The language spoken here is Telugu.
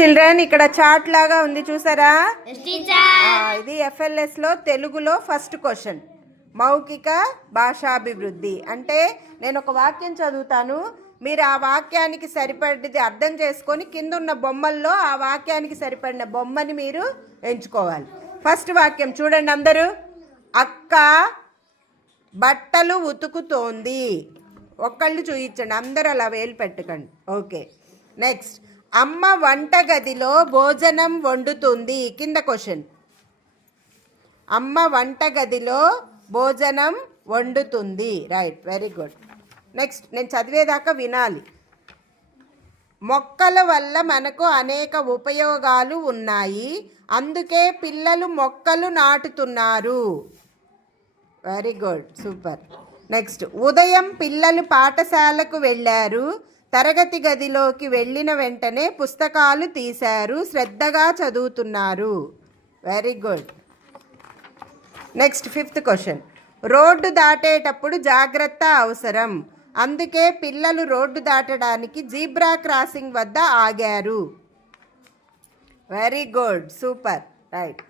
చిల్డ్రన్ ఇక్కడ చార్ట్ లాగా ఉంది చూసారా? ఇది FLS లో తెలుగులో ఫస్ట్ క్వశ్చన్. మౌఖిక భాషాభివృద్ధి అంటే నేను ఒక వాక్యం చదువుతాను, మీరు ఆ వాక్యానికి సరిపడింది అర్థం చేసుకొని కింద ఉన్న బొమ్మల్లో ఆ వాక్యానికి సరిపడిన బొమ్మని మీరు ఎంచుకోవాలి. ఫస్ట్ వాక్యం చూడండి అందరూ. అక్క బట్టలు ఉతుకుతోంది. ఒక్కళ్ళు చూయించండి, అందరూ అలా వేలు పెట్టకండి. ఓకే. నెక్స్ట్, అమ్మ వంటగదిలో భోజనం వండుతుంది. కింద క్వశ్చన్. అమ్మ వంటగదిలో భోజనం వండుతుంది. Right, very good. నెక్స్ట్, నేను చదివేదాకా వినాలి. మొక్కల వల్ల మనకు అనేక ఉపయోగాలు ఉన్నాయి, అందుకే పిల్లలు మొక్కలు నాటుతున్నారు. Very good, super. నెక్స్ట్, ఉదయం పిల్లలు పాఠశాలకు వెళ్ళారు, తరగతి గదిలోకి వెళ్ళిన వెంటనే పుస్తకాలు తీశారు, శ్రద్ధగా చదువుతున్నారు. Very good. Next, fifth question. Road దాటేటప్పుడు జాగ్రత్త అవసరం, అందుకే పిల్లలు రోడ్డు దాటడానికి జీబ్రా క్రాసింగ్ వద్ద ఆగారు. Very good, super, right.